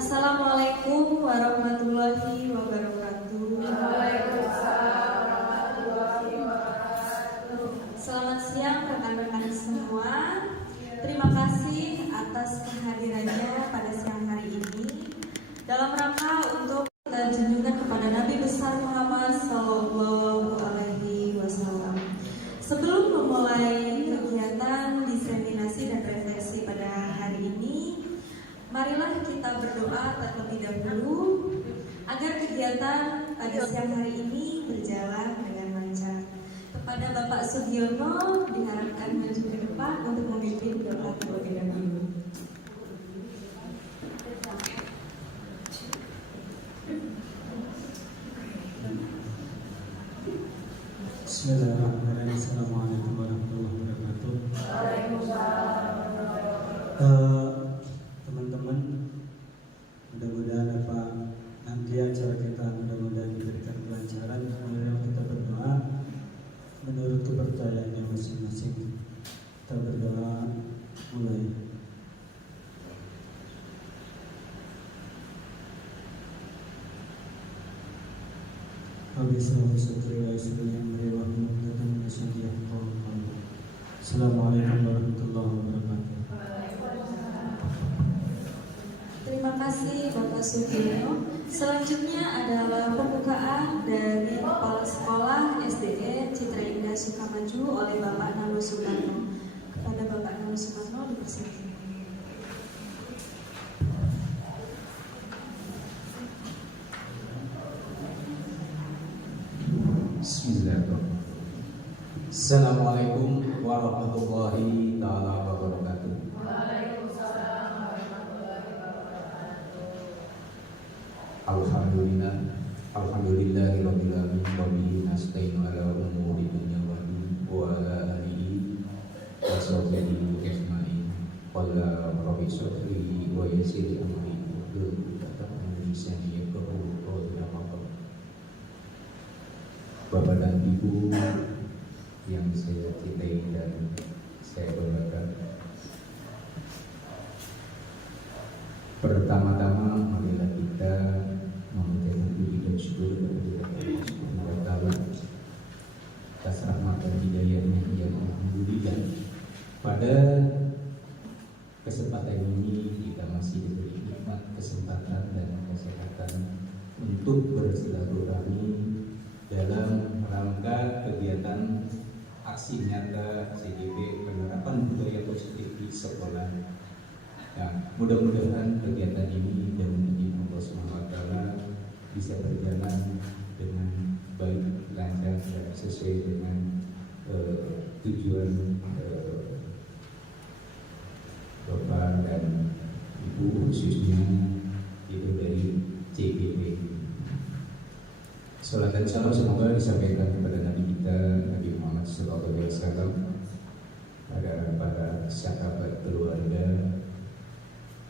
Assalamualaikum warahmatullahi wabarakatuh. Waalaikumsalam warahmatullahi wabarakatuh. Selamat siang rekan-rekan semua. Terima kasih atas kehadirannya pada siang hari ini dalam rangka untuk kita junjungan kepada Nabi besar Muhammad Sallallahu Alaihi Wasallam. Sebelum memulai kegiatan diseminasi dan refleksi pada hari ini, marilah kita berdoa terlebih dahulu agar kegiatan pada siang hari ini berjalan dengan lancar. Kepada Bapak Sugiono diharapkan maju ke depan untuk memimpin doa terlebih dahulu. Bismillahirrahmanirrahim. Assalamualaikum warahmatullahi wabarakatuh. Waalaikumsalam. Teman-teman, mudah-mudahan nanti acara kita mudah-mudahan diberikan kelancaran. Marilah kita berdoa menurut kepercayaannya masing-masing. Kita berdoa mulai. Assalamualaikum warahmatullahi wabarakatuh. Terima kasih Bapak Sugiono. Selanjutnya adalah pembukaan dari Kepala Sekolah SDN Citra Indah Sukamaju oleh Bapak Nalu Soekarno. Kepada Bapak Nalu Soekarno dipersilakan. Bismillahirrahmanirrahim. Assalamualaikum warahmatullahi taala wabarakatuh. Waalaikumsalam warahmatullahi wabarakatuh. Alhamdulillahirabbil alamin wa bihi nasta'inu ala umuri dunya wa din wa ala alihi wa sahbihi ajma'in. Qala rabbi shrah wa yassir li amri wahlul 'uqdatam min lisani yafqahu qawli. Bapak dan Ibu yang saya cintai dan saya banggakan, pertama-tama marilah kita memanjatkan puji dan syukur kepada Allah Subhanahu wa taala atas rahmat dan hidayahnya yang alhamdulillah pada kesempatan ini kita masih diberi nikmat, kesempatan dan kesehatan untuk bersilaturahmi dalam rangka kegiatan aksi nyata CGP penerapan budaya positif di sekolah. Nah, mudah-mudahan kegiatan ini dengan izin Allah SWT bisa berjalan dengan baik, lancar dan sesuai dengan tujuan Bapak dan Ibu khususnya itu dari CGP. Salam dan salam semoga disampaikan kepada Nabi kita Nabi Muhammad SAW, para sahabat keluarga,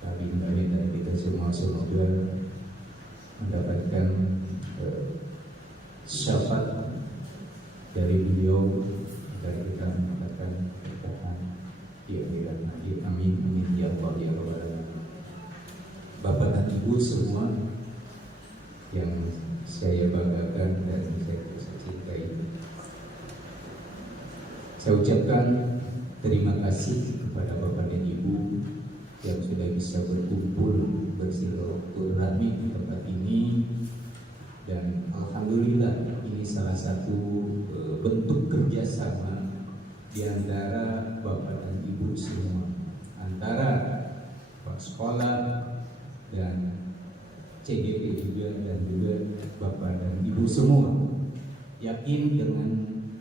Nabi dari kita semua, semoga mendapatkan syafaat dari beliau agar kita mendapatkan berkah di akhirat nanti. Amin amin ya Allah ya Rabbal alamin. Bapak dan Ibu semua yang saya banggakan dan saya cintai, saya ucapkan terima kasih kepada Bapak dan Ibu yang sudah bisa berkumpul bersilaturahmi di tempat ini, dan alhamdulillah ini salah satu bentuk kerjasama di antara Bapak dan Ibu semua, antara Pak Sekolah dan CGP juga dan juga Bapak dan Ibu semua. Yakin dengan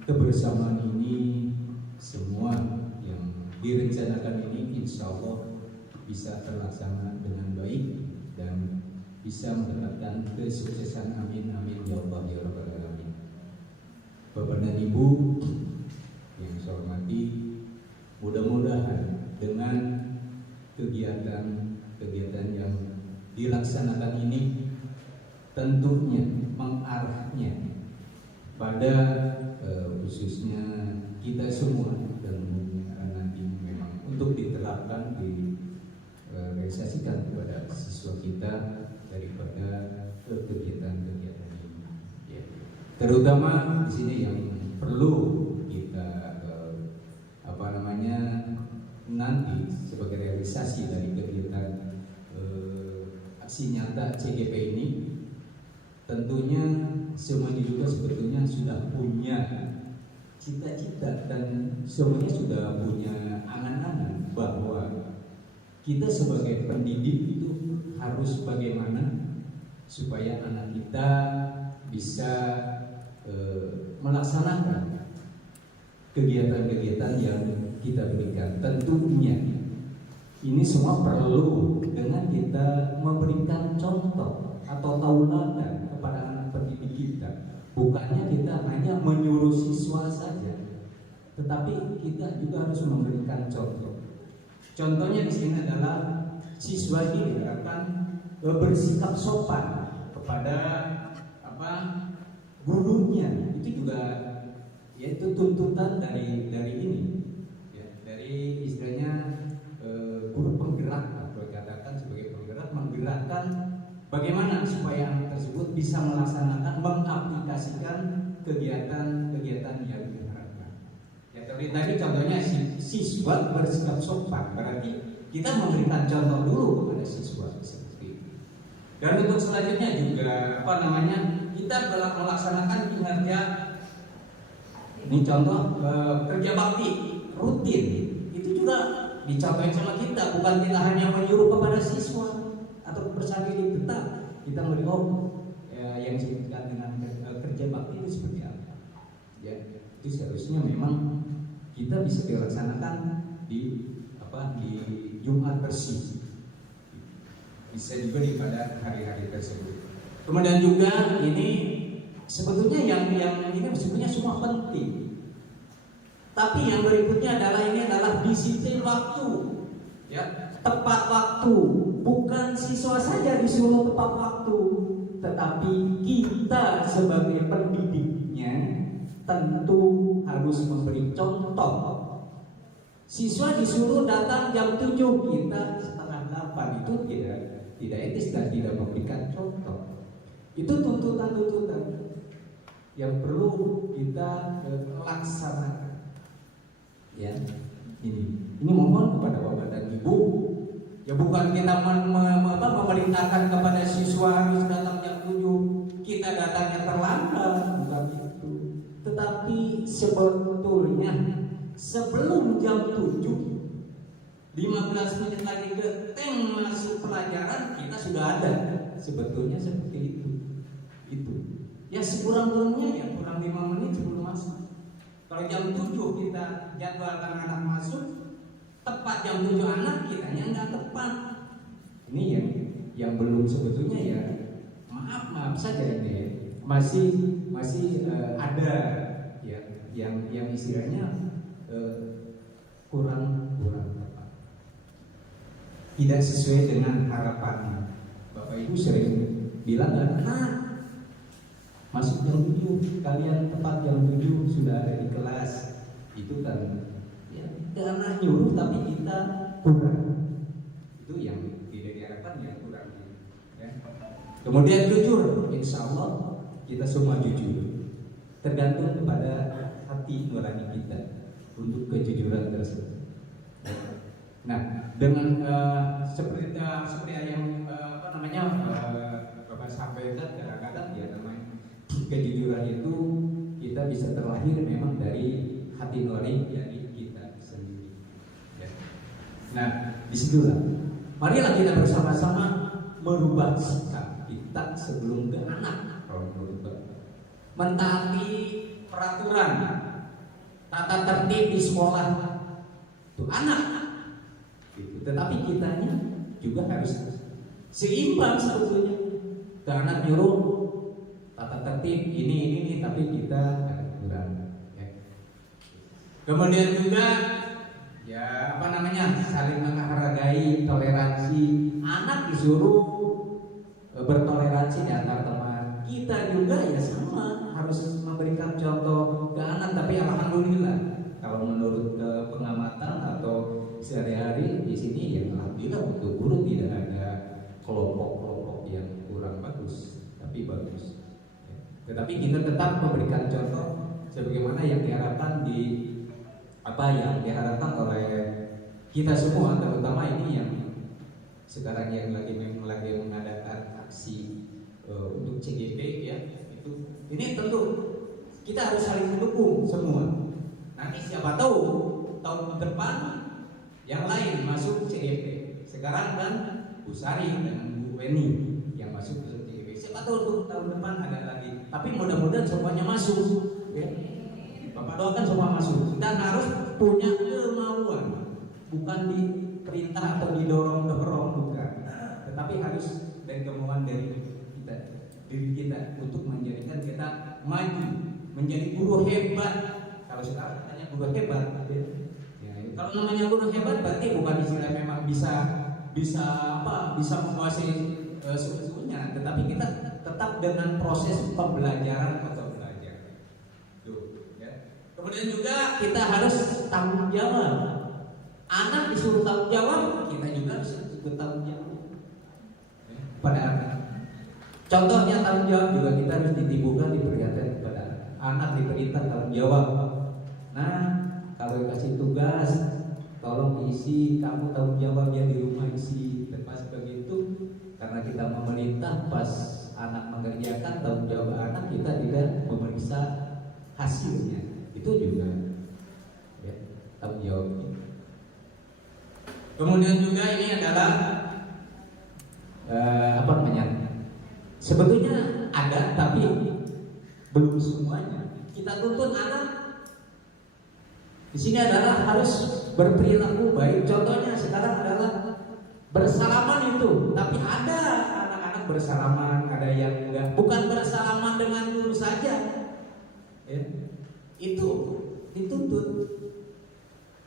kebersamaan ini semua yang direncanakan ini insya Allah bisa terlaksana dengan baik dan bisa mendapatkan kesuksesan. Amin amin ya Allah ya Rabbal alamin. Bapak dan Ibu yang saya hormati, mudah-mudahan dengan kegiatan yang dilaksanakan ini tentunya mengarahnya pada khususnya kita semua, dan nanti memang untuk diterapkan di realisasikan kepada siswa siswa kita daripada kegiatan-kegiatan ini. Ya. Terutama di sini yang perlu kita nanti sebagai realisasi dari kegiatan aksi nyata CGP ini, tentunya semuanya juga sebetulnya sudah punya cita-cita dan semuanya sudah punya angan-angan bahwa kita sebagai pendidik itu harus bagaimana supaya anak kita bisa melaksanakan kegiatan-kegiatan yang kita berikan. Tentunya ini semua perlu dengan kita memberikan contoh atau tauladan kepada anak pendidik kita. Bukannya kita hanya menyuruh siswa saja, tetapi kita juga harus memberikan contoh. Contohnya di sini adalah siswa ini diharapkan bersikap sopan kepada gurunya. Itu juga yaitu tuntutan dari ini, ya, dari istilahnya guru penggerak, kalau dikatakan sebagai penggerak, menggerakkan bagaimana supaya anak tersebut bisa melaksanakan, mengaplikasikan kegiatan-kegiatan yang diharapkan. Ya, tadi contohnya siswa bersikap sopan, berarti kita memberikan contoh dulu kepada siswa seperti itu. Dan untuk selanjutnya juga kita dalam melaksanakan kinerja, ini contoh kerja bakti rutin, itu juga dicapai sama kita, bukan kita hanya menyuruh kepada siswa atau persanding tetap kita melihat yang disebutkan dengan kerja bakti itu seperti apa. Ya, itu seharusnya memang kita bisa dilaksanakan di Jumat bersih, bisa juga di pada hari-hari tersebut. Kemudian juga ini sebetulnya yang ini sebetulnya semua penting. Tapi yang berikutnya adalah disiplin waktu, ya, tepat waktu. Bukan siswa saja disuruh tepat waktu, tetapi kita sebagai pendidiknya tentu harus memberi contoh. Siswa disuruh datang jam 7, kita setengah 8, itu tidak etis dan tidak memberikan contoh. Itu tuntutan-tuntutan yang perlu kita laksanakan. Ya, ini mohon kepada Bapak dan Ibu, ya bukan kita memerintahkan kepada siswa harus datang jam 7, kita datangnya terlambat, bukan itu. Tetapi sebetulnya sebelum jam 7, 15 menit lagi geteng masuk pelajaran, kita sudah ada. Sebetulnya seperti itu. Ya sekurang-kurangnya ya kurang 5 menit sebelum masuk. Kalau jam 7 kita jadwalkan anak masuk, tepat jam 7 anak, kitanya nggak tepat. Ini yang belum sebetulnya ya maaf saja ini masih ada ya yang istilahnya kurang tepat, tidak sesuai dengan harapannya. Bapak Ibu sering bilang masuk jam 7, kalian tepat jam 7 sudah ada di kelas. Itu kan ya karena nyuruh tapi kita kurang. Itu yang tidak diharapkan, yang kurang ya. Kemudian jujur, insya Allah kita semua jujur, tergantung kepada hati nurani kita untuk kejujuran tersebut. Nah, dengan seperti yang Bapak sampaikan, kadang-kadang ya namanya kejujuran itu kita bisa terlahir memang dari hati nurani dari kita sendiri. Ya. Nah, disitulah marilah kita bersama-sama merubah sikap kita sebelum ke anak. Kalau menurut Bapak, mentaati peraturan tata tertib di sekolah itu anak. Gitu. Tetapi kitanya juga harus seimbang sebetulnya. Karena nyuruh tata tertib ini tapi kita kurang. Ya. Kemudian juga ya saling menghargai, toleransi. Anak disuruh bertoleransi di antar teman. Kita juga ya sama harus memberikan contoh ke anak. Tapi alhamdulillah kalau menurut pengamatan atau sehari-hari di sini ya alhamdulillah untuk guru tidak ada kelompok Tetapi kita tetap memberikan contoh sebagaimana yang diharapkan yang diharapkan oleh kita semua, terutama ini yang sekarang yang lagi mengadakan aksi untuk CGP ya. Ini tentu kita harus saling mendukung semua. Nanti siapa tahu tahun depan yang lain masuk CGP. Sekarang kan Bu Sari dan Bu Weni yang masuk ke CGP. Siapa tahu tuh tahun depan ada lagi. Tapi mudah-mudahan semuanya masuk. Ya. Bapak doakan semua masuk. Dan harus punya kemauan, bukan diperintah atau didorong-dorong, bukan. Tetapi harus dari kemauan dari diri kita untuk menjadikan kita maju, menjadi guru hebat. Kalau sekarang hanya guru hebat, ya, kalau namanya guru hebat berarti bukan istilah memang bisa menguasai semuanya, tetapi kita tetap dengan proses pembelajaran atau belajar. Tuh, ya. Kemudian juga kita harus tanggung jawab. Anak disuruh tanggung jawab, kita juga harus bertanggung jawab pada anak. Contohnya tanggung jawab juga kita harus ditimbulkan, diperlihatkan kepada anak, diperintah tanggung jawab. Nah, kalau kasih tugas, tolong isi, kamu tanggung jawab ya di rumah isi. Pas begitu, karena kita memerintah, pas anak mengerjakan tanggung jawab anak, kita tidak memeriksa hasilnya. Itu juga ya, tanggung jawab. Kemudian juga ini adalah sebetulnya ada, tapi belum semuanya. Kita tuntut anak di sini adalah harus berperilaku baik. Contohnya sekarang adalah bersalaman itu, tapi ada anak-anak bersalaman, ada yang enggak. Bukan bersalaman dengan guru saja, ya. Itu dituntut.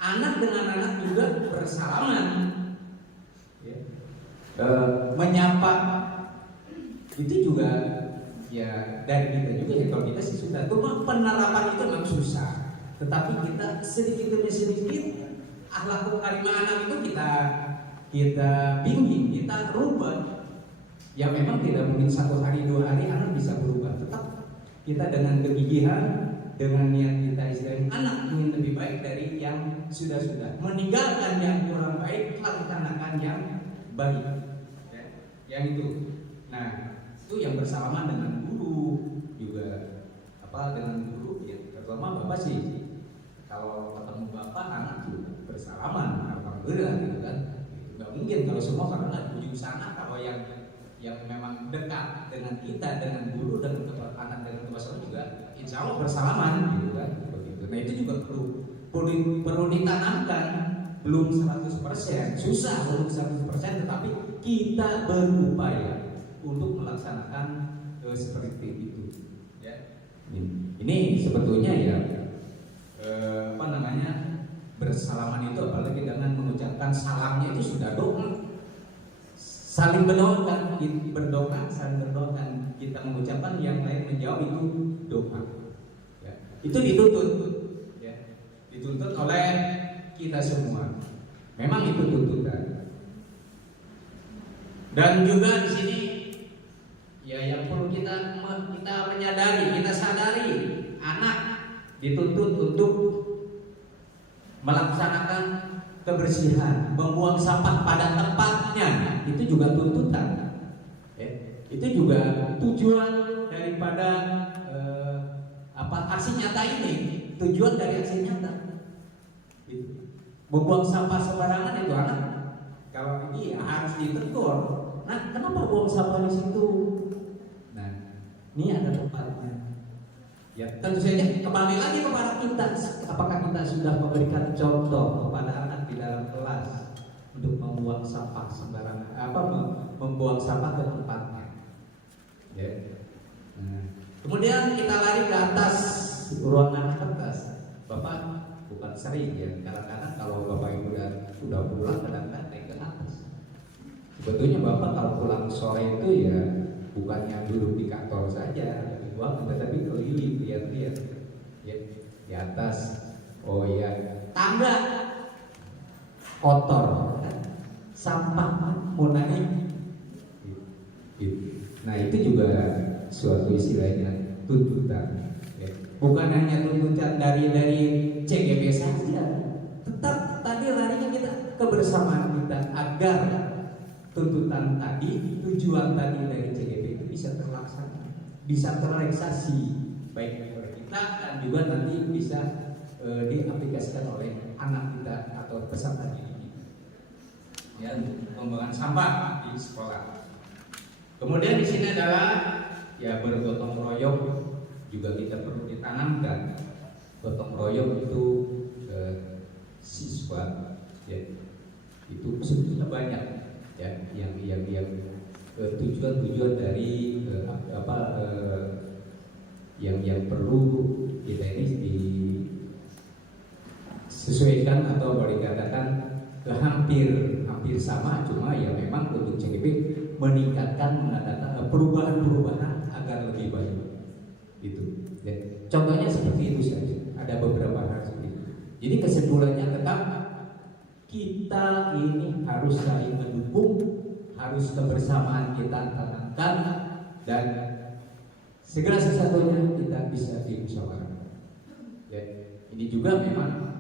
Anak dengan anak juga bersalaman, ya. Menyapa itu juga ya dari kita juga ya. Kalau kita sih sudah, cuma penerapan itu memang susah. Tetapi kita sedikit demi sedikit akhlak karimah anak itu kita bimbing, kita rubah. Ya memang tidak mungkin 1 hari 2 hari anak bisa berubah. Tetap kita dengan kegigihan, dengan niat kita istilahnya anak ingin lebih baik dari yang sudah-sudah, meninggalkan yang kurang baik, laksanakan yang baik. Ya, yang itu. Nah, itu yang bersalaman dengan guru juga dengan guru ya, terutama bapak sih kalau ketemu bapak anak juga bersalaman, alhamdulillah gitu kan. Nggak mungkin kalau semua karena ujung sana. Kalau yang memang dekat dengan kita, dengan guru, dengan anak, dengan kepala juga insya Allah bersalaman gitu kan, begitu. Nah itu juga perlu ditanamkan. Belum 100%, susah belum 100%, tetapi kita berupaya untuk melaksanakan seperti itu. Ya. Ini sebetulnya ya bersalaman itu apalagi dengan mengucapkan salamnya itu sudah doa. Saling berdoa, saling berdoa. Kita mengucapkan, yang lain menjawab, itu doa. Ya. Itu dituntut, ya. Dituntut oleh kita semua. Memang itu tuntutan. Dan juga di sini ya yang perlu kita menyadari, kita sadari, anak dituntut untuk melaksanakan kebersihan, membuang sampah pada tempatnya. Itu juga tuntutan. Itu juga tujuan daripada aksi nyata ini. Tujuan dari aksi nyata. Membuang sampah sembarangan itu anak, kalau ini harus ditegur. Nah, kenapa buang sampah di situ? Nah, ini ada tempatnya. Ya, tentu saja kembali lagi kepada kita. Apakah kita sudah memberikan contoh kepada anak di dalam kelas untuk membuang sampah sembarangan? Membuang sampah ke tempatnya. Ya. Nah, kemudian kita lari ke atas ruangan atas. Bapak bukan sering ya, kadang-kadang kalau bapak ibu sudah pulang kadang-kadang naik ke atas. Sebetulnya bapak kalau pulang sore itu ya bukannya duduk di kantor saja, tetapi keliling lihat-lihat ya, di atas. Oh ya, tangga kotor, sampah mau naik. Nah itu juga suatu istilahnya tuntutan. Ya. Bukan hanya tuntutan dari CGP saja, tetap tadi larinya kita kebersamaan kita agar tuntutan tadi, tujuan tadi dari CGP itu bisa terlaksana, bisa terrealisasi baik oleh kita dan juga nanti bisa diaplikasikan oleh anak kita atau peserta didik kita. Ya, untuk pembuangan sampah di sekolah. Kemudian di sini adalah ya bergotong royong juga kita perlu ditanamkan. Gotong royong itu siswa ya itu sebetulnya banyak ya yang tujuan dari yang perlu kita ini disesuaikan atau boleh dikatakan hampir sama, cuma ya memang untuk CGP meningkatkan mengadakan perubahan agar lebih baik gitu ya. Contohnya seperti itu saja, ada beberapa hal seperti itu. Jadi kesimpulannya tetap kita ini harus saling mendukung, harus kebersamaan kita tanamkan, dan segala sesuatunya kita bisa dimusyawarahkan. Ya, ini juga memang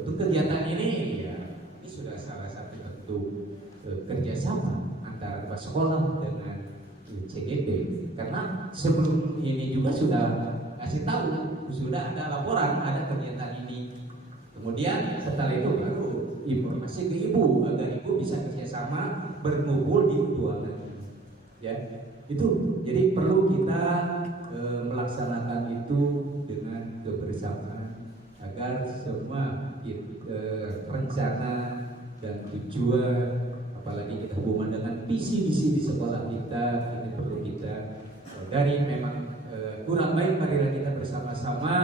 untuk kegiatan ini ya ini sudah salah satu bentuk kerjasama antara sekolah dengan CGP, karena sebelum ini juga sudah kasih tahu, sudah ada laporan ada kegiatan ini. Kemudian setelah itu baru informasi ke ibu agar ibu bisa kerjasama berkumpul di ruangan. Ya, itu jadi perlu kita melaksanakan itu dengan kebersamaan agar semua rencana dan tujuan, apalagi kita hubungan dengan visi-visi di sekolah kita, ini perlu kita dari memang kurang baik marilah kita bersama-sama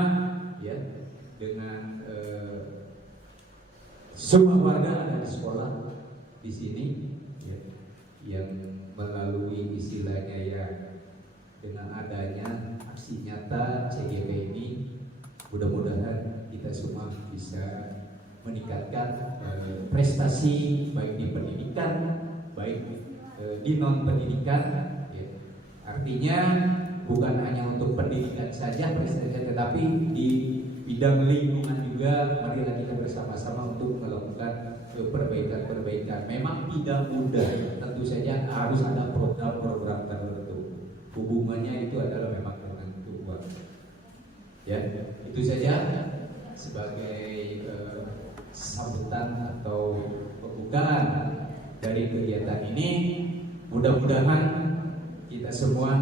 ya dengan semua warga ada di sekolah di sini ya, yang melalui istilahnya ya dengan adanya aksi nyata CGP ini mudah-mudahan kita semua bisa meningkatkan prestasi baik di pendidikan baik di non pendidikan ya. Artinya bukan hanya untuk pendidikan saja prestasinya, tetapi di bidang lingkungan juga marilah kita bersama-sama untuk melakukan perbaikan-perbaikan. Memang tidak mudah, tentu saja harus ada program-program tertentu. Hubungannya itu adalah memang dengan Tuhan. Ya, itu saja sebagai sambutan atau pembukaan dari kegiatan ini. Mudah-mudahan kita semua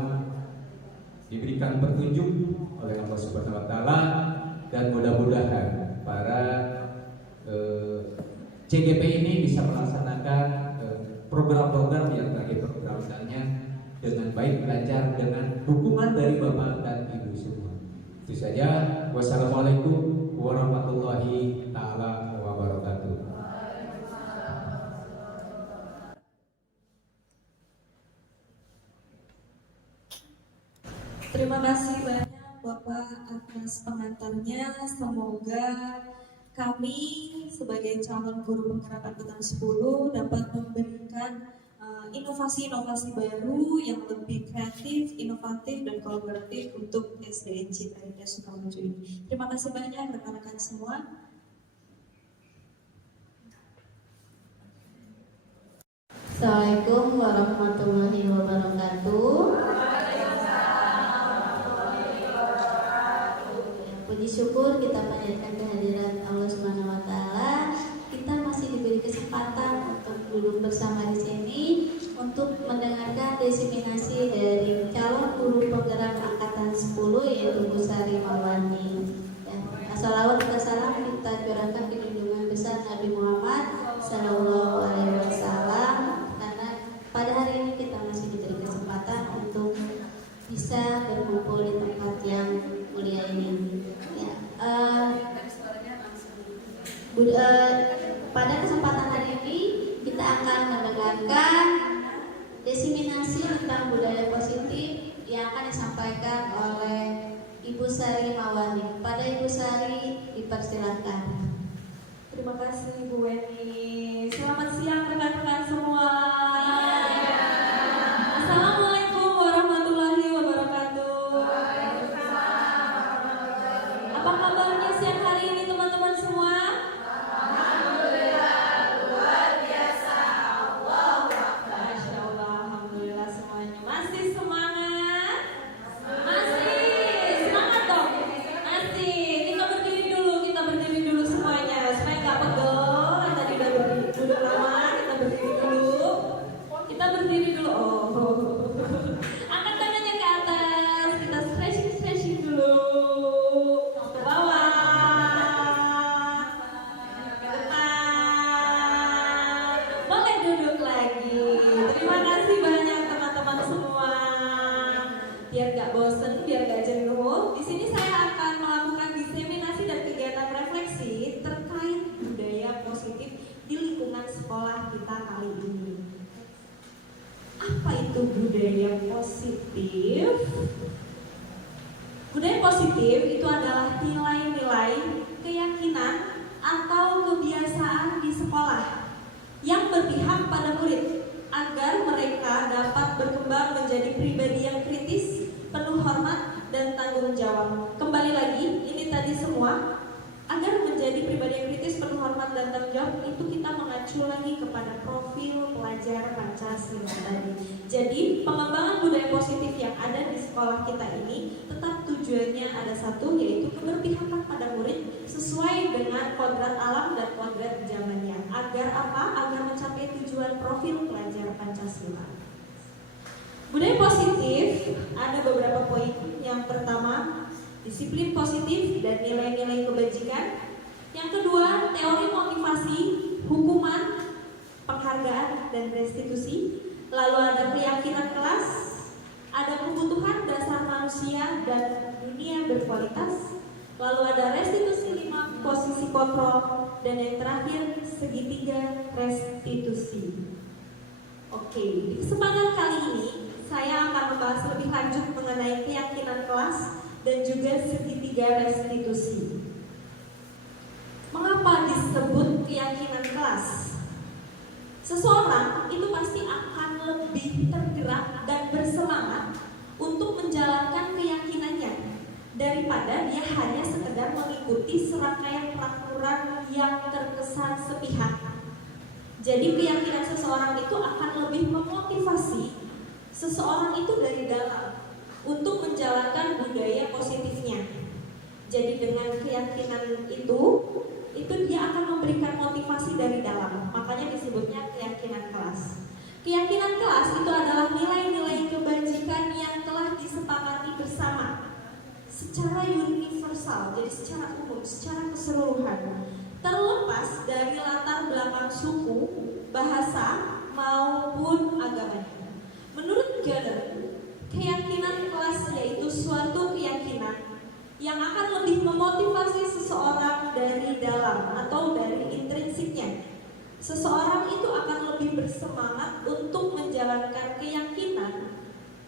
diberikan petunjuk oleh Allah Subhanahu wa taala, dan mudah-mudahan para CGP ini bisa melaksanakan program-program yang tadi programnya dengan baik, lancar, dengan dukungan dari Bapak dan Ibu semua. Itu saja. Wassalamualaikum warahmatullahi taala wabarakatuh. Terima kasih banyak Bapak atas pengantarnya. Semoga kami sebagai calon guru penggerak angkatan 10 dapat memberikan inovasi-inovasi baru yang lebih kreatif, inovatif, dan kolaboratif untuk SDN Citra Indah Sukamaju ini. Terima kasih banyak rekan-rekan semua. Assalamualaikum warahmatullahi wabarakatuh. Puji syukur kita panjatkan kehadiran Allah Subhanahu wa taala. Kita masih diberi kesempatan untuk duduk bersama di sini untuk mendengarkan diseminasi dari calon guru penggerak angkatan 10 yaitu Bu Sari Maulani. Salawat dan salam kita curahkan ke junjungan besar Nabi Muhammad Sallallahu Alaihi Wasallam, karena pada hari ini kita masih diberi kesempatan untuk bisa berkumpul di tempat yang mulia ini. Ya, pada kesempatan hari ini kita akan mendengarkan diseminasi tentang budaya positif yang akan disampaikan oleh Ibu Sari Maulani. Pada Ibu Sari dipersilakan. Terima kasih Bu Weni. Selamat siang rekan-rekan semua. Assalamualaikum warahmatullahi wabarakatuh. itu budaya positif? Budaya positif itu adalah nilai-nilai, keyakinan, atau kebiasaan di sekolah yang berpihak pada murid agar mereka dapat berkembang menjadi pribadi yang kritis, penuh hormat, dan tanggung jawab. Kembali lagi, ini tadi semua agar menjadi pribadi yang kritis, penuh hormat, dan tanggung jawab, itu kita mengacu lagi kepada profil pelajar Pancasila tadi. Jadi pengembangan budaya positif yang ada di sekolah kita ini tetap tujuannya ada satu, yaitu keberpihakan pada murid sesuai dengan kodrat alam dan kodrat zamannya. Agar apa? Agar mencapai tujuan profil pelajar Pancasila. Budaya positif ada beberapa poin. Yang pertama, disiplin positif dan nilai-nilai kebajikan. Yang kedua, teori motivasi, hukuman, penghargaan, dan restitusi. Lalu ada keyakinan kelas, ada kebutuhan dasar manusia dan dunia berkualitas. Lalu ada restitusi 5, posisi kontrol, dan yang terakhir segitiga restitusi. Oke, di kesempatan kali ini saya akan membahas lebih lanjut mengenai keyakinan kelas dan juga segitiga restitusi. Mengapa disebut keyakinan kelas? Seseorang itu pasti akan lebih tergerak dan bersemangat untuk menjalankan keyakinannya daripada dia hanya sekedar mengikuti serangkaian peraturan yang terkesan sepihak. Jadi keyakinan seseorang itu akan lebih memotivasi seseorang itu dari dalam untuk menjalankan budaya positifnya. Jadi dengan keyakinan itu dia akan memberikan motivasi dari dalam. Makanya disebutnya keyakinan kelas. Keyakinan kelas itu adalah nilai-nilai kebajikan yang telah disepakati bersama secara universal, jadi secara umum, secara keseluruhan, terlepas dari latar belakang suku, bahasa, maupun agamanya. Menurut Gardner, keyakinan kelas yaitu suatu keyakinan yang akan lebih memotivasi seseorang dari dalam atau dari intrinsiknya. Seseorang itu akan lebih bersemangat untuk menjalankan keyakinan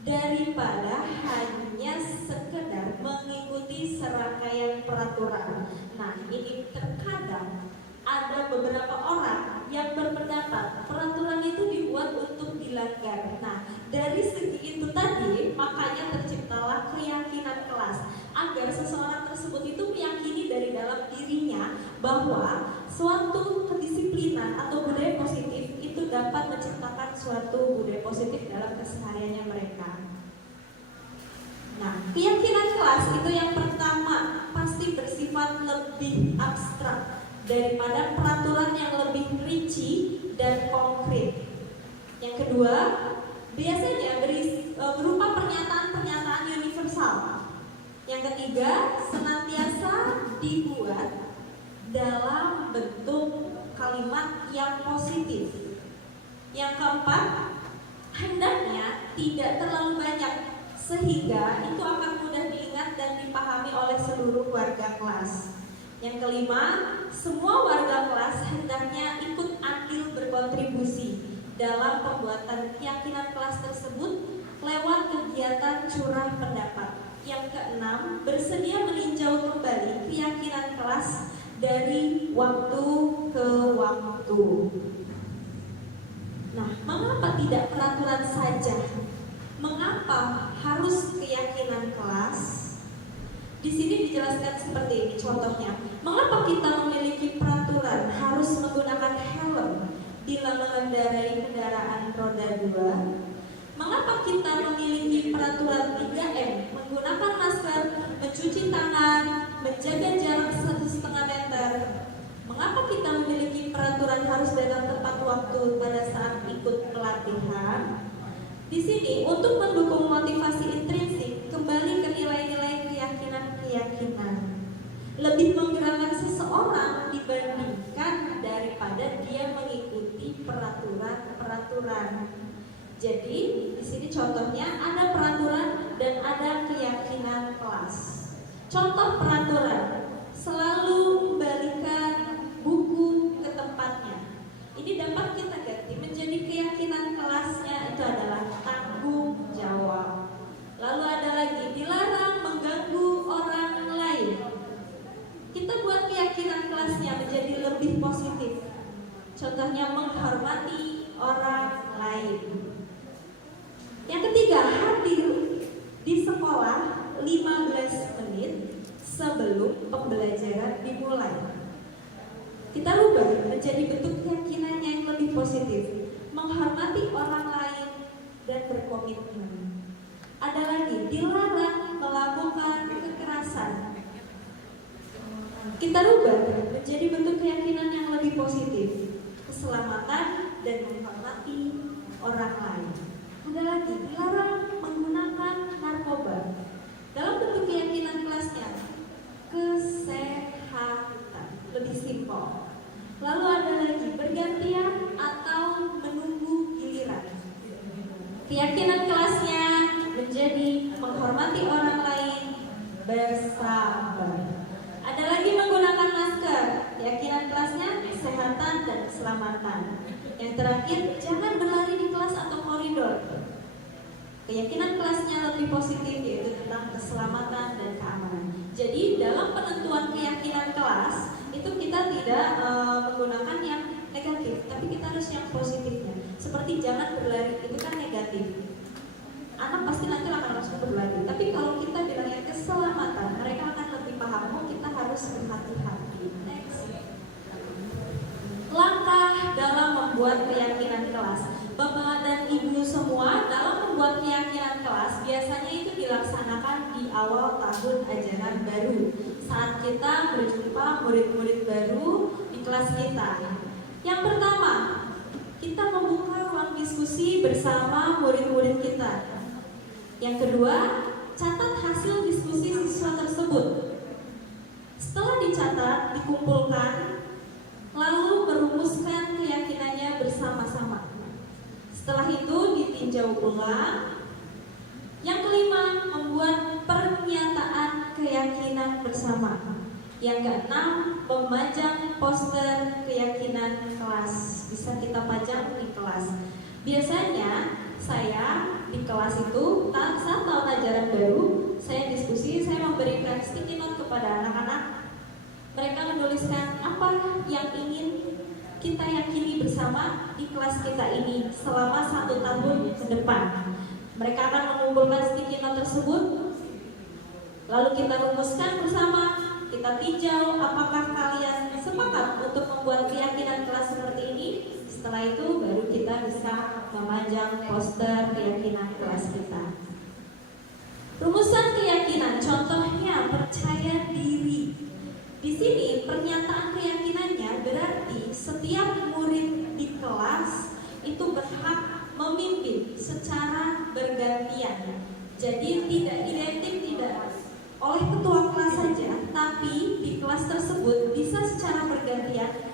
daripada hanya sekedar mengikuti serangkaian peraturan. Nah, ini terkadang ada beberapa orang yang berpendapat peraturan itu dibuat untuk dilanggar. Nah, dari segi itu tadi, makanya terciptalah keyakinan kelas, agar seseorang tersebut itu meyakini dari dalam dirinya bahwa suatu kedisiplinan atau budaya positif itu dapat menciptakan suatu budaya positif dalam kesehariannya mereka. Nah, keyakinan kelas itu yang pertama pasti bersifat lebih abstrak daripada peraturan yang lebih rinci dan konkret. Yang kedua, biasanya berupa pernyataan-pernyataan universal. Yang ketiga, senantiasa dibuat dalam bentuk kalimat yang positif. Yang keempat, hendaknya tidak terlalu banyak sehingga itu akan mudah diingat dan dipahami oleh seluruh warga kelas. Yang kelima, semua warga kelas hendaknya ikut andil berkontribusi dalam pembuatan keyakinan kelas tersebut lewat kegiatan curah pendapat. Yang keenam, bersedia meninjau kembali keyakinan kelas dari waktu ke waktu. Nah, mengapa tidak peraturan saja? Mengapa harus keyakinan kelas? Di sini dijelaskan seperti ini contohnya. Mengapa kita memiliki peraturan harus menggunakan helm bila mengendarai kendaraan roda 2? Mengapa kita memiliki peraturan 3M, menggunakan masker, mencuci tangan, menjaga jarak 1,5 meter? Mengapa kita memiliki peraturan harus datang tepat waktu pada saat ikut pelatihan? Di sini untuk mendukung motivasi intrinsik, kembali ke nilai-nilai keyakinan. Lebih menggerakkan seseorang dibandingkan daripada dia mengikuti peraturan-peraturan. Jadi di sini contohnya ada peraturan dan ada keyakinan kelas. Contoh peraturan, selalu kembalikan buku ke tempatnya. Ini dapat kita ganti menjadi keyakinan kelasnya itu adalah tanggung orang lain dan berkomitmen. Ada lagi, dilarang melakukan kekerasan. Kita rubah menjadi bentuk keyakinan yang lebih positif, keselamatan dan menghormati orang lain. Ada lagi, dilarang menggunakan narkoba. Dalam bentuk keyakinan kelasnya, kesehatan, lebih simpel. Lalu ada lagi, bergantian atau menunggu giliran. Keyakinan kelasnya menjadi menghormati orang lain, bersabar. Ada lagi menggunakan masker. Keyakinan kelasnya kesehatan dan keselamatan. Yang terakhir, jangan berlari di kelas atau koridor. Keyakinan kelasnya lebih positif, yaitu tentang keselamatan dan keamanan. Jadi dalam penentuan keyakinan kelas itu kita tidak menggunakan yang negatif, tapi kita harus yang positifnya. Seperti jangan berlari, itu kan negatif. Anak pasti nanti akan langsung berlari. Tapi kalau kita bilangnya keselamatan, mereka akan lebih paham. Oh, kita harus berhati-hati. Next. Langkah dalam membuat keyakinan kelas. Bapak dan Ibu semua, dalam membuat keyakinan kelas biasanya itu dilaksanakan di awal tahun ajaran baru, saat kita berjumpa murid-murid baru di kelas kita. Yang pertama, kita membuka ruang diskusi bersama murid-murid kita. Yang kedua, catat hasil diskusi siswa tersebut. Setelah dicatat, dikumpulkan, lalu merumuskan keyakinannya bersama-sama. Setelah itu ditinjau ulang. Yang kelima, membuat pernyataan keyakinan bersama. Yang keenam, memajang poster keyakinan kelas. Bisa kita pajang di kelas. Biasanya saya di kelas itu saat tahun ajaran baru, saya diskusi, saya memberikan sticky note kepada anak-anak. Mereka menuliskan apa yang ingin kita yakini bersama di kelas kita ini selama 1 tahun ke depan. Mereka akan mengumpulkan sticky note tersebut, lalu kita rumuskan bersama, kita tinjau apakah kalian sepakat untuk membuat keyakinan kelas seperti ini. Setelah itu baru kita bisa memajang poster keyakinan kelas kita. Rumusan keyakinan, contohnya percaya diri. Di sini pernyataan keyakinannya berarti setiap murid di kelas itu berhak memimpin secara bergantian. Jadi tidak identik tidak oleh ketua kelas saja, tapi di kelas tersebut bisa secara bergantian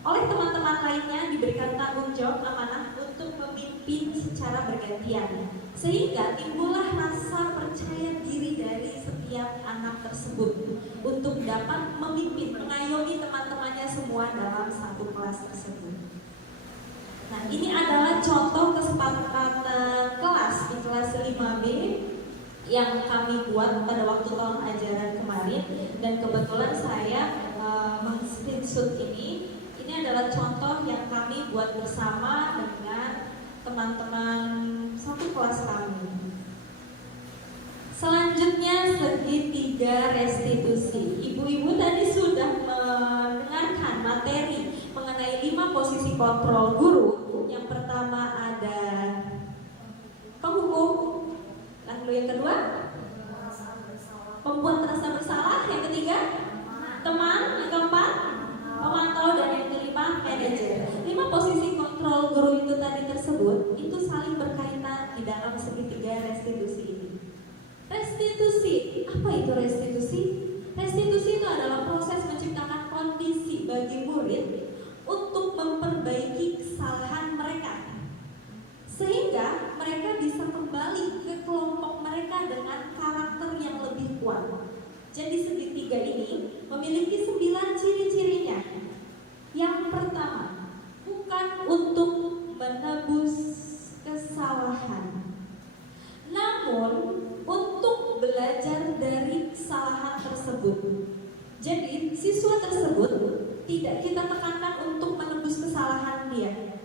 oleh teman-teman lainnya diberikan tanggung jawab amanah untuk memimpin secara bergantian. Sehingga timbullah rasa percaya diri dari setiap anak tersebut untuk dapat memimpin, mengayomi teman-temannya semua dalam satu kelas tersebut. Nah, ini adalah contoh kesepakatan kelas di kelas 5B yang kami buat pada waktu tahun ajaran kemarin, dan kebetulan saya meng-screenshot ini. Ini adalah contoh yang kami buat bersama dengan teman-teman satu kelas kami. Selanjutnya segitiga restitusi. Ibu-ibu tadi sudah mendengarkan materi mengenai 5 posisi kontrol guru. Yang pertama ada penghukum. Lalu yang kedua, pembuat rasa bersalah. Yang ketiga, teman. Yang keempat, pemantau. Dan yang kelima, manajer. 5 posisi kontrol guru itu tadi tersebut itu saling berkaitan di dalam segitiga restitusi ini. Restitusi, apa itu restitusi? Restitusi itu adalah proses menciptakan kondisi bagi murid untuk memperbaiki kesalahan mereka, sehingga mereka bisa kembali ke kelompok mereka dengan karakter yang lebih kuat. Jadi segitiga ini memiliki 9 ciri-cirinya. Yang pertama, bukan untuk menebus kesalahan, namun untuk belajar dari kesalahan tersebut. Jadi siswa tersebut tidak kita tekankan untuk menebus kesalahan dia,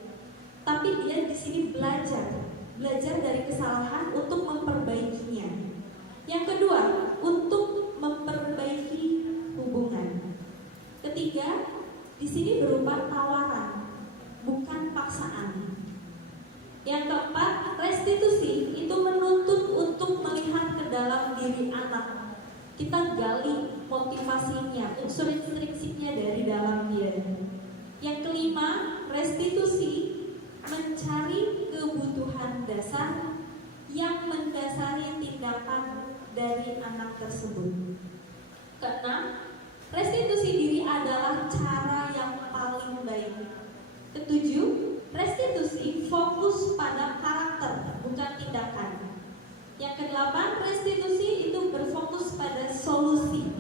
tapi dia di sini belajar dari kesalahan untuk memperbaikinya. Yang kedua, untuk memperbaiki hubungan. Ketiga, di sini berupa tawaran, bukan paksaan. Yang keempat, restitusi itu menuntut untuk melihat ke dalam diri anak. Kita gali motivasinya, unsur intrinsiknya dari dalam dia. Yang kelima, restitusi mencari kebutuhan dasar yang mendasari tindakan dari anak tersebut. Keenam, restitusi diri adalah cara yang paling baik. Ketujuh, restitusi fokus pada karakter, bukan tindakan. Yang kedelapan, restitusi itu berfokus pada solusi.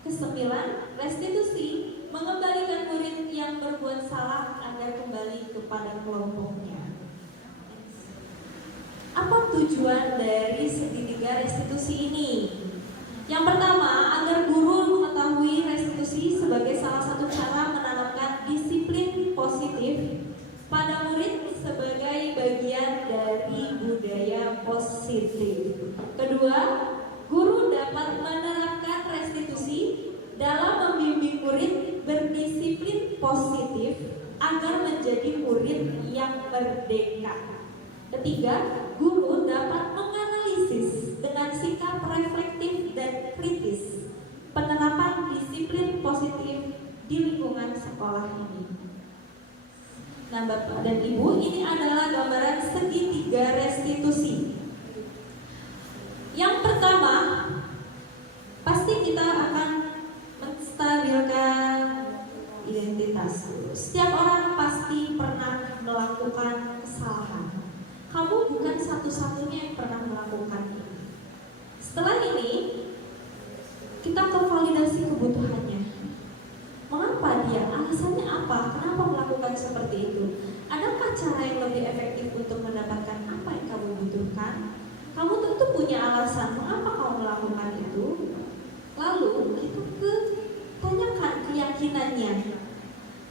Kesembilan, restitusi mengembalikan murid yang berbuat salah agar kembali kepada kelompoknya. Apa tujuan dari segitiga restitusi ini? Yang pertama, agar guru mengetahui restitusi sebagai salah satu cara menanamkan disiplin positif pada murid sebagai bagian dari budaya positif. Kedua, guru dapat menerapkan restitusi dalam membimbing murid berdisiplin positif agar menjadi murid yang merdeka. Ketiga, guru dapat menganalisis dengan sikap reflektif dan kritis penerapan disiplin positif di lingkungan sekolah ini. Nah, Bapak dan Ibu, ini adalah gambaran segitiga restitusi. Yang pertama, pasti kita akan menstabilkan identitas. Setiap orang pasti pernah melakukan kesalahan. Kamu bukan satu-satunya yang pernah melakukan ini. Setelah ini, kita validasi kebutuhannya. Mengapa dia? Alasannya apa? Kenapa melakukan seperti itu? Adakah cara yang lebih efektif untuk mendapatkan apa yang kamu butuhkan? Kamu tentu punya alasan mengapa kamu melakukan itu. Lalu kita tanyakan keyakinannya.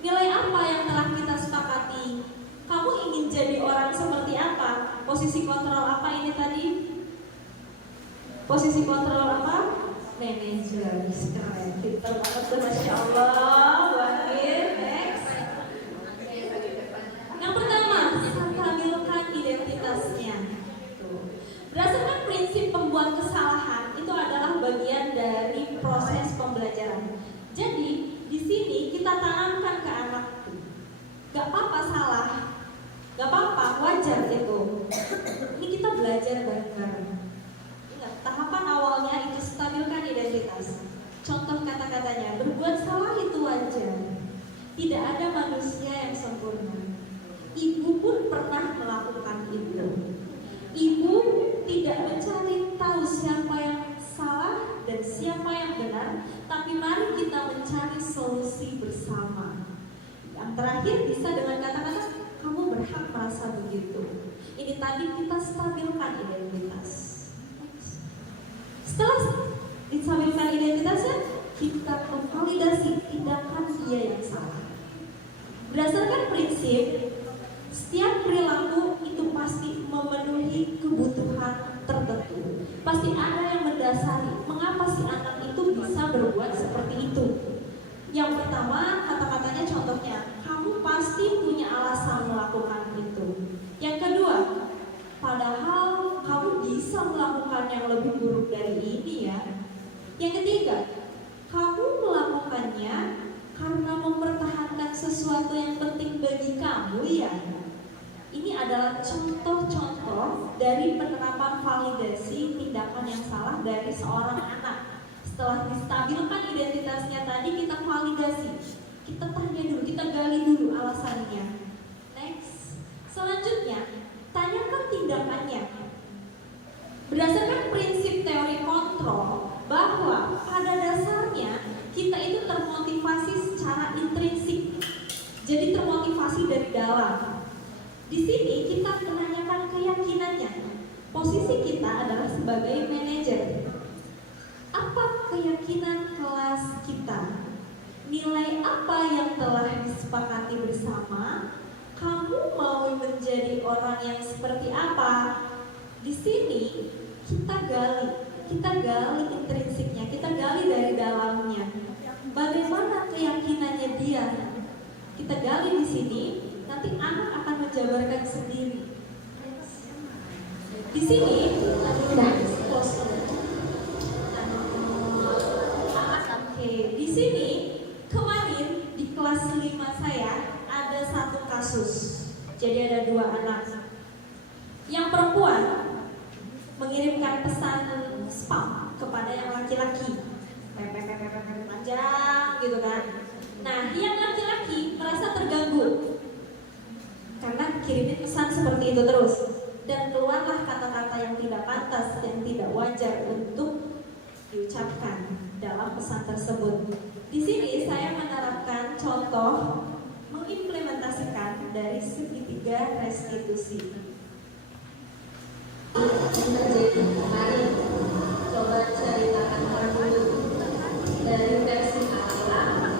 Nilai apa yang telah kita sepakati? Kamu ingin jadi orang seperti apa? Posisi kontrol apa ini tadi? Posisi kontrol apa? Manajer. Keren, pintar banget tuh, Masya Allah. Wakil, next. Yang pertama, stabilkan identitasnya. Berdasarkan prinsip pembuat kesalahan, itu adalah bagian dari proses pembelajaran. Jadi, di sini kita tanamkan ke anak, gak apa-apa salah, gak apa-apa, wajar itu. Ini kita belajar bareng-bareng. Ingat, tahapan awalnya itu stabilkan identitas. Contoh kata-katanya, berbuat salah itu wajar. Tidak ada manusia yang sempurna. Ibu pun pernah melakukan itu. Ibu tidak mencari tahu siapa yang salah dan siapa yang benar, tapi mari kita mencari solusi bersama. Yang terakhir bisa dengan kata-kata, kamu berhak merasa begitu. Ini tadi kita stabilkan identitas. Setelah distabilkan identitasnya, kita memvalidasi tindakan dia yang salah. Berdasarkan prinsip, setiap perilaku itu pasti memenuhi kebutuhan tertentu. Pasti ada yang mendasari mengapa si anak itu bisa berbuat seperti itu. Yang pertama, kata-katanya contohnya, kamu pasti punya alasan melakukan itu. Yang kedua, padahal kamu bisa melakukan yang lebih buruk dari ini ya. Yang ketiga, kamu melakukannya karena mempertahankan sesuatu yang penting bagi kamu ya. Ini adalah contoh-contoh dari penerapan validasi tindakan yang salah dari seorang anak. Setelah distabilkan identitasnya tadi, kita validasi. Kita tanya dulu, kita gali dulu alasannya. Next. Selanjutnya, tanyakan tindakannya. Berdasarkan prinsip teori kontrol, bahwa pada dasarnya kita itu termotivasi secara intrinsik. Jadi termotivasi dari dalam. Di sini kita menanyakan keyakinannya. Posisi kita adalah sebagai manajer. Apa keyakinan kelas kita? Nilai apa yang telah disepakati bersama? Kamu mau menjadi orang yang seperti apa? Di sini kita gali intrinsiknya, kita gali dari dalamnya. Bagaimana keyakinannya dia? Kita gali di sini. Nanti anak akan menjabarkan sendiri Di sini, oke, di sini kemarin di kelas 5 saya ada satu kasus. Jadi ada 2 anak. Yang perempuan mengirimkan pesan spam kepada yang laki-laki, panjang gitu kan. Nah, yang laki-laki merasa terganggu karena kirimin pesan seperti itu terus, dan keluarlah kata-kata yang tidak pantas dan tidak wajar untuk diucapkan dalam pesan tersebut. Di sini saya menerapkan contoh mengimplementasikan dari segitiga restitusi. Terjadi kemarin, coba ceritakan dulu dari versi awal.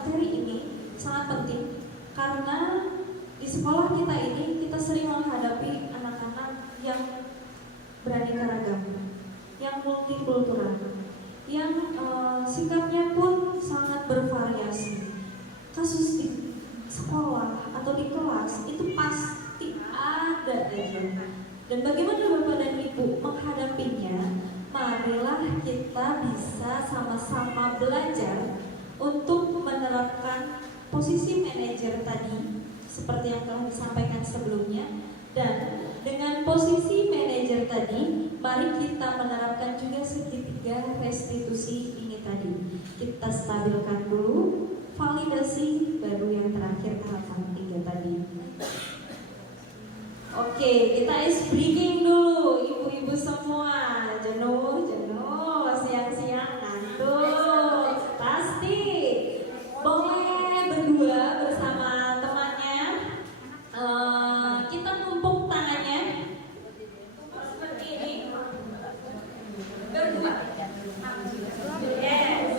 materi ini sangat penting karena di sekolah kita ini kita sering menghadapi anak-anak yang beraneka ragam, yang multikultural, yang sikapnya pun sangat bervariasi. Kasus di sekolah atau di kelas itu pasti ada aja. Dan bagaimana Bapak dan Ibu menghadapinya? Marilah kita bisa sama-sama belajar untuk menerapkan posisi manajer tadi seperti yang telah disampaikan sebelumnya. Dan dengan posisi manajer tadi, mari kita menerapkan juga segitiga restitusi ini tadi. Kita stabilkan dulu, validasi, baru yang terakhir tahapan 3 tadi. Oke, kita ice breaking dulu, ibu-ibu semua. Jenuh, siang-siang ngantuk, pasti. Boleh berdua bersama temannya. Kita tumpuk tangannya seperti ini. Berdua. Yes.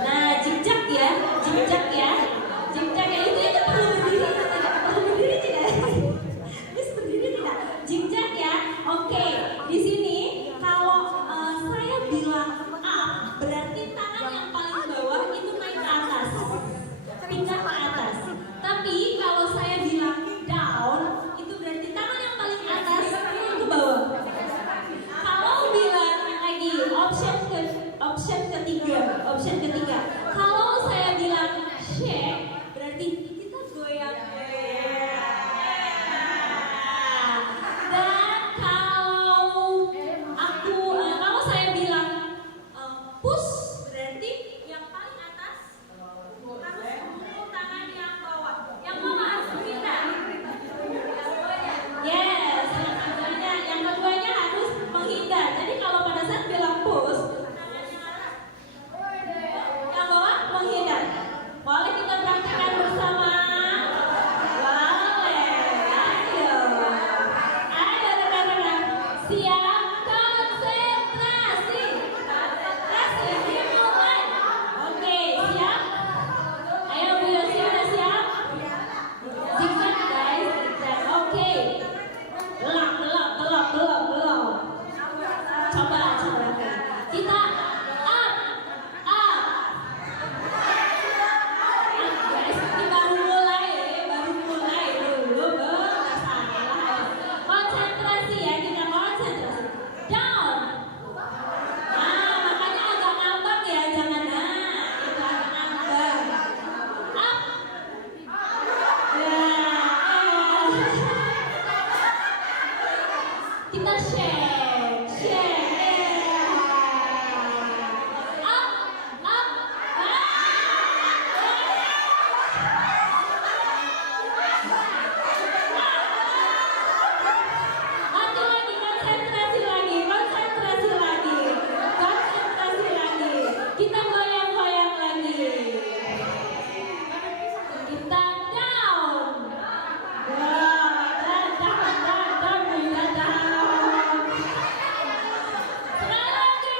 Nah, jejak ya. Jejak ya itu perlu berdiri tidak? Perlu berdiri tidak? Miss berdiri tidak? Jejak ya. Oke, di sini kalau saya bilang up, berarti tangan yang paling bawah itu naik ke atas, pindah ke atas. Tapi kalau saya bilang down, itu berarti tangan yang paling atas turun ke bawah. Kalau bilang lagi option ketiga, kalau saya bilang shake, berarti kita goyang. Dan kalau saya bilang push, berarti yang paling atas harus menggunakan tangan yang bawah. Yang bawah harus pindah. Yes, yang keduanya harus menghindar. Jadi kalau pada saat bilang push, yang bawah menghindar. Boleh kita praktekkan bersama? Boleh. Ayo rekan-rekan. Siap, konsentrasi. Dimulai. Oke, siap. Ayo Bu Yosi, udah siap? Zigzag guys, zigzag. Oke. Belum. Coba. Kita up. Guys, ini baru mulai dulu, nggak salah. Konsentrasi ya, kita konsentrasi. Down. Nah, makanya agak ngambang ya, jangan itu agak ngambang. Up. Ya. Kita shake. Up. Konsentrasi lagi. Kita goyang-goyang lagi. Kita down. Sekali lagi.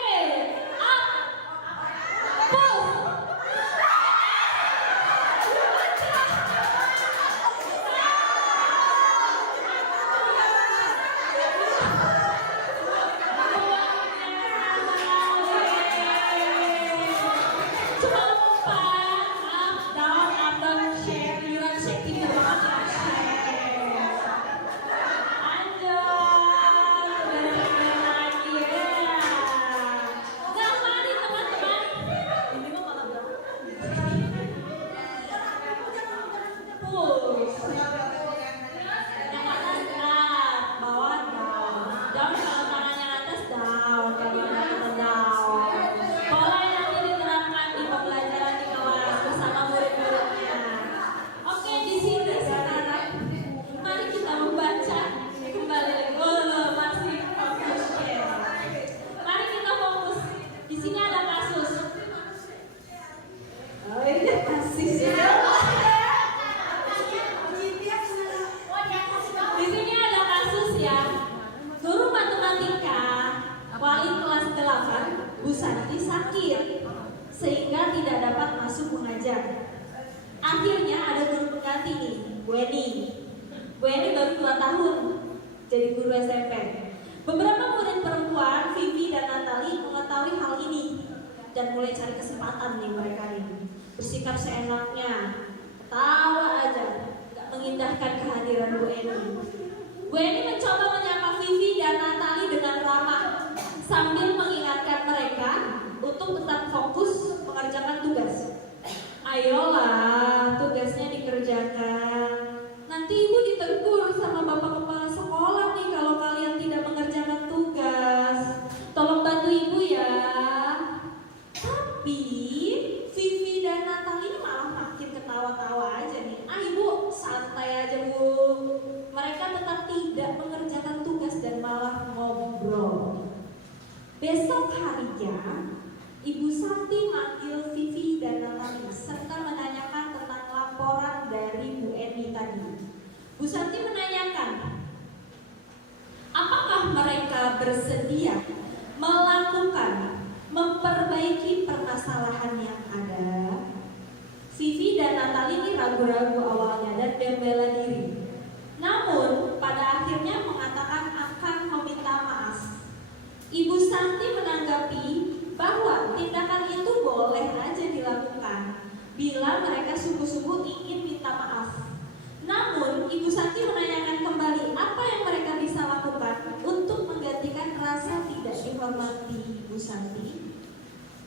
Up. Push. sehingga tidak dapat masuk mengajar. Akhirnya ada guru pengganti nih, Bu Eni. Bu Eni baru 2 tahun jadi guru SMP. Beberapa murid perempuan, Vivi dan Natali, mengetahui hal ini dan mulai cari kesempatan nih mereka ini. Bersikap seenaknya, ketawa aja, gak mengindahkan kehadiran Bu Eni. Bu Eni mencoba menyapa Vivi dan Natali dengan ramah sambil mengingatkan mereka untuk tetap fokus mengerjakan tugas. Ayolah, tugasnya dikerjakan. Nanti ibu ditegur sama bapak kepala sekolah nih kalau kalian tidak mengerjakan tugas. Tolong bantu ibu ya. Tapi Vivi dan Natali ini malah makin ketawa-tawa aja nih. Ibu santai aja bu. Mereka tetap tidak mengerjakan tugas dan malah ngobrol. Besok harinya Ibu Santi manggil Vivi dan Natali serta menanyakan tentang laporan dari Bu Eni tadi. Bu Santi menanyakan, apakah mereka bersedia memperbaiki permasalahan yang ada? Vivi dan Natali ini ragu-ragu awalnya dan membela diri. Namun pada akhirnya mengatakan akan meminta maaf. Ibu Santi menanggapi bahwa tindakan itu boleh aja dilakukan bila mereka sungguh-sungguh ingin minta maaf. Namun Ibu Santi menanyakan kembali apa yang mereka bisa lakukan untuk menggantikan rasa tidak dihormati Ibu Santi.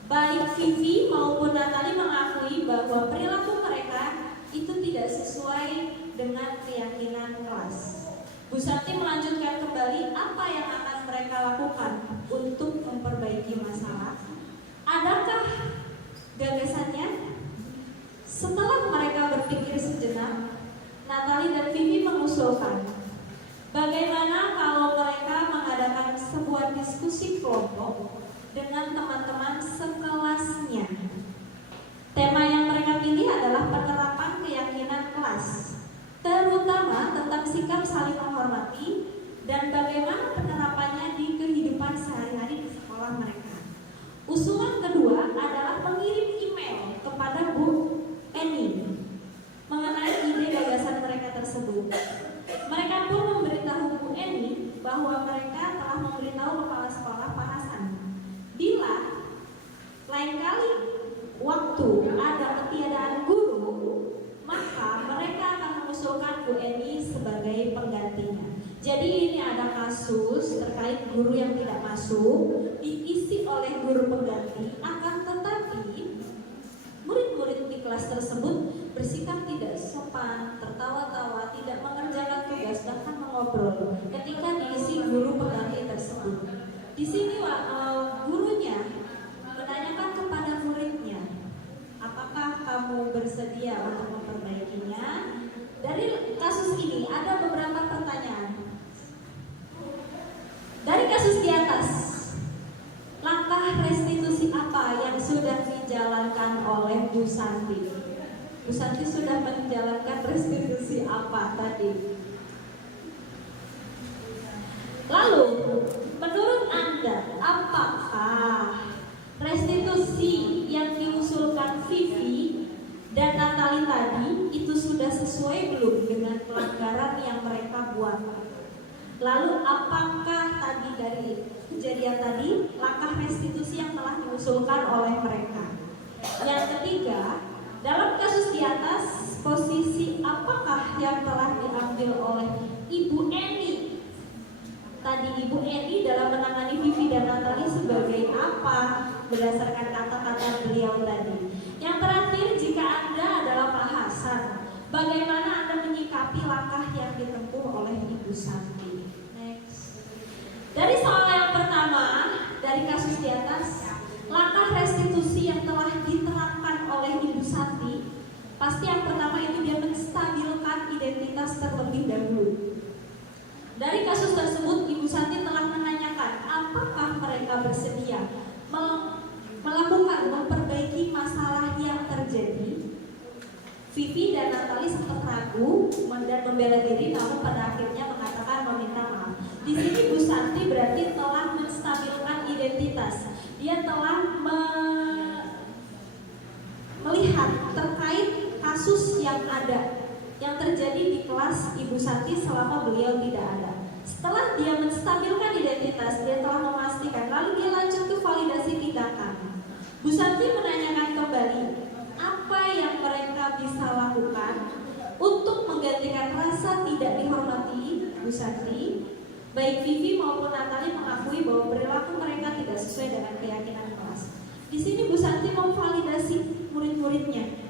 Baik Vivi maupun Natali mengakui bahwa perilaku mereka itu tidak sesuai dengan keyakinan kelas. Bu Santi melanjutkan kembali apa yang akan mereka lakukan untuk memperbaiki masalah. Adakah gagasannya? Setelah mereka berpikir sejenak, Natali dan Vivi mengusulkan, bagaimana kalau mereka mengadakan sebuah diskusi kelompok dengan teman-teman sekelasnya. Tema yang mereka pilih adalah penerapan keyakinan kelas, terutama tentang sikap saling menghormati dan bagaimana penerapannya di kehidupan sehari-hari di sekolah mereka. Usulan kedua adalah mengirim email kepada Bu Eni mengenai ide gagasan mereka tersebut. Mereka pun memberitahu Bu Eni bahwa mereka telah memberitahu kepala sekolah Pak Hasan bila lain kali waktu ada ketiadaan guru, maka mereka akan mengusulkan Bu Eni sebagai penggantinya. Jadi ini ada kasus terkait guru yang tidak masuk diisi oleh guru pengganti, akan tetapi murid-murid di kelas tersebut bersikap tidak sopan, tertawa-tawa, tidak mengerjakan tugas, bahkan mengobrol ketika diisi guru pengganti tersebut. Di sini gurunya menanyakan kepada muridnya, apakah kamu bersedia untuk memperbaikinya? Dari kasus ini ada beberapa pertanyaan. Dari kasus di atas, langkah restitusi apa yang sudah dijalankan oleh Bu Santi? Bu Santi sudah menjalankan restitusi apa tadi? Lalu, menurut Anda, apakah restitusi yang diusulkan Vivi dan Natali tadi itu sudah sesuai belum dengan pelanggaran yang mereka buat? Lalu apakah tadi dari kejadian tadi langkah restitusi yang telah diusulkan oleh mereka? Yang ketiga, dalam kasus di atas, posisi apakah yang telah diambil oleh Ibu Eni? Tadi Ibu Eni dalam menangani Vivi dan Natali sebagai apa berdasarkan kata-kata beliau tadi? Yang terakhir, jika Anda adalah Pak Hasan, bagaimana Anda menyikapi langkah yang ditempuh oleh Ibu Santi? Dari soal yang pertama, dari kasus di atas, langkah restitusi yang telah diterapkan oleh Ibu Santi, pasti yang pertama itu dia menstabilkan identitas terlebih dahulu. Dari kasus tersebut, Ibu Santi telah menanyakan apakah mereka bersedia melakukan memperbaiki masalah yang terjadi. Vivi dan Natali sempat ragu dan membela diri, namun pada akhirnya mengatakan meminta maaf. Di sini Bu Santi berarti telah menstabilkan identitas. Dia telah yang terjadi di kelas Ibu Santi selama beliau tidak ada. Setelah dia menstabilkan identitas, dia telah memastikan, lalu dia lanjut ke validasi tindakan. Bu Santi menanyakan kembali apa yang mereka bisa lakukan untuk menggantikan rasa tidak dihormati Bu Santi. Baik Vivi maupun Natali mengakui bahwa perilaku mereka tidak sesuai dengan keyakinan kelas. Di sini Bu Santi memvalidasi murid-muridnya.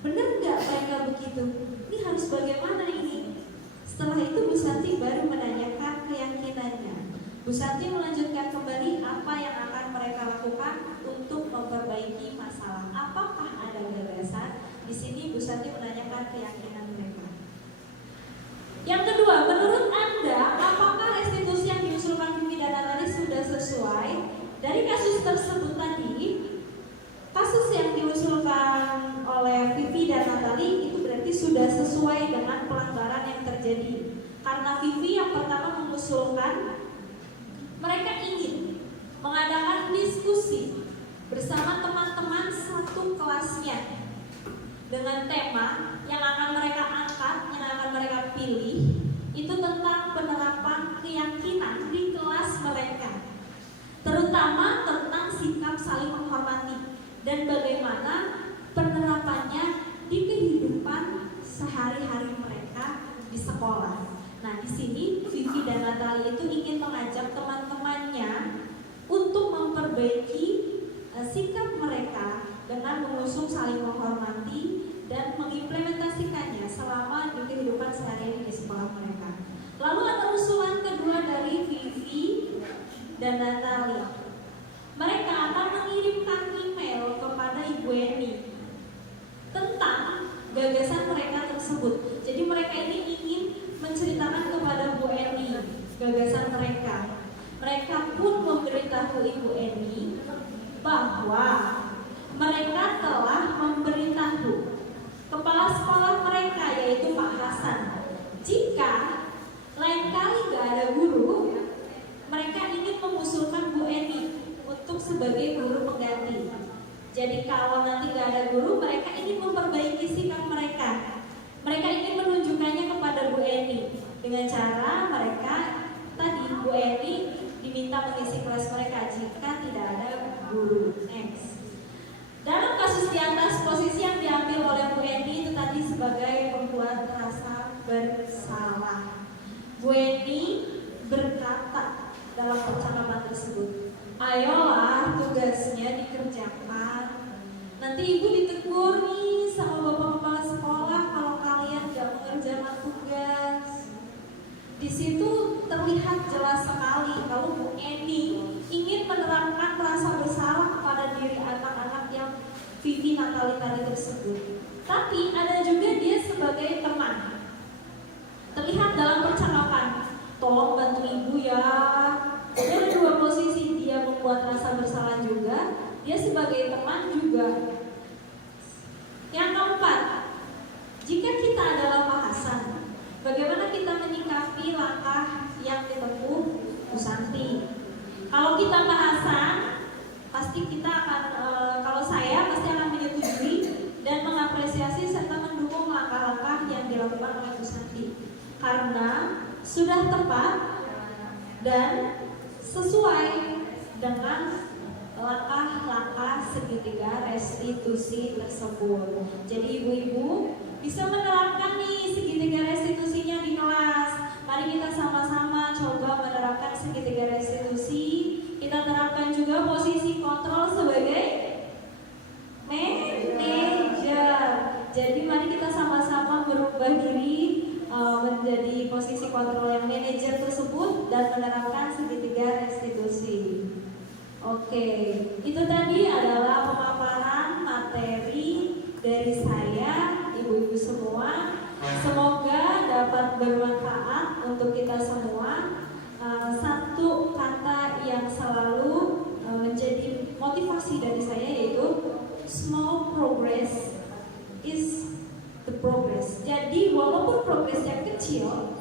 Benar nggak mereka begitu? Ini harus bagaimana ini? Setelah itu Bu Santi baru menanyakan keyakinannya. Bu Santi melanjutkan kembali apa yang akan mereka lakukan untuk memperbaiki masalah. Apakah ada gagasan? Di sini Bu Santi menanyakan keyakinan mereka. Yang kedua, menurut Anda, apakah restitusi yang diusulkan Vivi dan Natali sudah sesuai? Dari kasus tersebut tadi, kasus yang diusulkan oleh Vivi dan Natali itu berarti sudah sesuai dengan pelanggaran yang terjadi. Karena Vivi yang pertama mengusulkan, mereka ingin mengadakan diskusi bersama teman-teman satu kelasnya dengan tema yang akan mereka angkat, yang akan mereka pilih itu tentang penerapan keyakinan di kelas mereka, terutama tentang sikap saling menghormati dan bagaimana penerapannya di kehidupan sehari-hari mereka di sekolah. Nah, di sini Vivi dan Natali itu ingin mengajak teman-temannya untuk memperbaiki sikap mereka dengan mengusung saling menghormati dan mengimplementasikannya selama di kehidupan sehari-hari di sekolah mereka. Lalu ada usulan kedua dari Vivi dan Natali. Mereka akan mengirimkan email kepada Ibu Eni tentang gagasan mereka tersebut. Jadi mereka ini ingin menceritakan kepada Bu Eni gagasan mereka. Mereka pun memberitahu Ibu Eni bahwa mereka telah memberitahu kepala sekolah mereka, yaitu Pak Hasan, jika lain kali gak ada guru, mereka ingin mengusulkan Bu Eni untuk sebagai guru pengganti. Jadi kalau nanti gak ada guru, mereka ingin memperbaiki sikap mereka. Mereka ingin menunjukkannya kepada Bu Eni dengan cara mereka tadi Bu Eni diminta mengisi kelas mereka jika tidak ada guru. Next. Dalam kasus di atas, posisi yang diambil oleh Bu Eni itu tadi sebagai pembuat rasa bersalah. Bu Eni berkata dalam percakapan tersebut, ayolah tugasnya dikerjakan. Nanti ibu ditegur nih sama bapak kepala sekolah kalau kalian gak mengerjakan tugas. Di situ terlihat jelas sekali kalau Bu Eni ingin menerapkan rasa bersalah kepada diri anak-anak yang Vivi Natali tadi tersebut. Tapi ada juga dia sebagai teman. Terlihat dalam percakapan, tolong bantu ibu ya. Jadi ada dua posisi, dia membuat rasa bersalah juga, dia sebagai teman juga. Yang keempat, jika kita adalah Pak Hasan, bagaimana kita menyikapi langkah yang ditempuh Bu Santi? Kalau kita Pak Hasan, pasti kita akan, kalau saya pasti akan menyetujui dan mengapresiasi serta mendukung langkah-langkah yang dilakukan oleh Bu Santi, karena sudah tepat dan sesuai dengan langkah-langkah segitiga restitusi tersebut. Jadi ibu-ibu bisa menerapkan nih segitiga restitusinya di kelas. Mari kita sama-sama coba menerapkan segitiga restitusi. Kita terapkan juga posisi kontrol sebagai manajer. Jadi mari kita sama-sama berubah diri menjadi posisi kontrol yang manajer tersebut dan menerapkan segitiga restitusi. Oke, itu tadi adalah pemaparan materi dari saya, ibu-ibu semua. Semoga dapat bermanfaat untuk kita semua. Satu kata yang selalu menjadi motivasi dari saya yaitu small progress is the progress. Jadi walaupun progresnya kecil,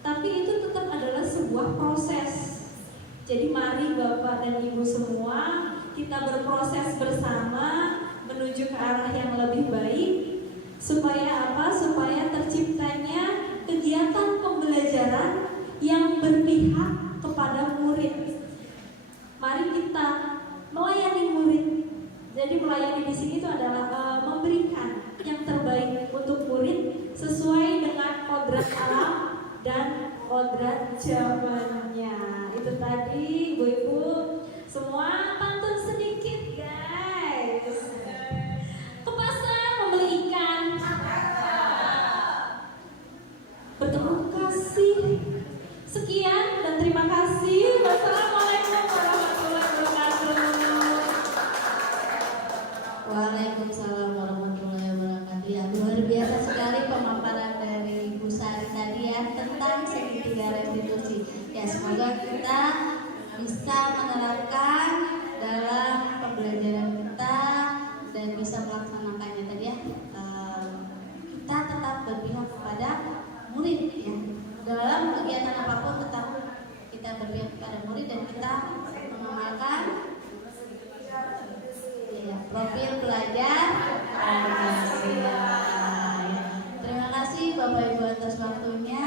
tapi itu tetap adalah sebuah proses. Jadi mari Bapak dan Ibu semua kita berproses bersama menuju ke arah yang lebih baik. Supaya apa? Supaya terciptanya kegiatan pembelajaran yang berpihak kepada murid. Mari kita melayani murid. Jadi melayani di sini itu adalah memberikan yang terbaik untuk murid sesuai dengan kodrat alam dan kodrat zamannya. Itu tadi ibu-ibu semua pantun sedikit guys. Ke pasar membeli ikan, bertemu kasih. Sekian dan terima kasih. Wassalamualaikum warahmatullahi wabarakatuh. Waalaikumsalam warahmatullahi wabarakatuh. Ya, luar biasa sekali pemaparan dari Bu Sari tadi ya tentang segitiga restitusi. Ya, semoga kita bisa menerapkan dalam pembelajaran kita dan bisa melaksanakannya tadi ya. Kita tetap berpihak kepada murid ya. Dalam kegiatan apapun tetap kita berpihak kepada murid dan kita mengamalkan ya, profil pelajar Pancasila. Terima kasih Bapak Ibu atas waktunya.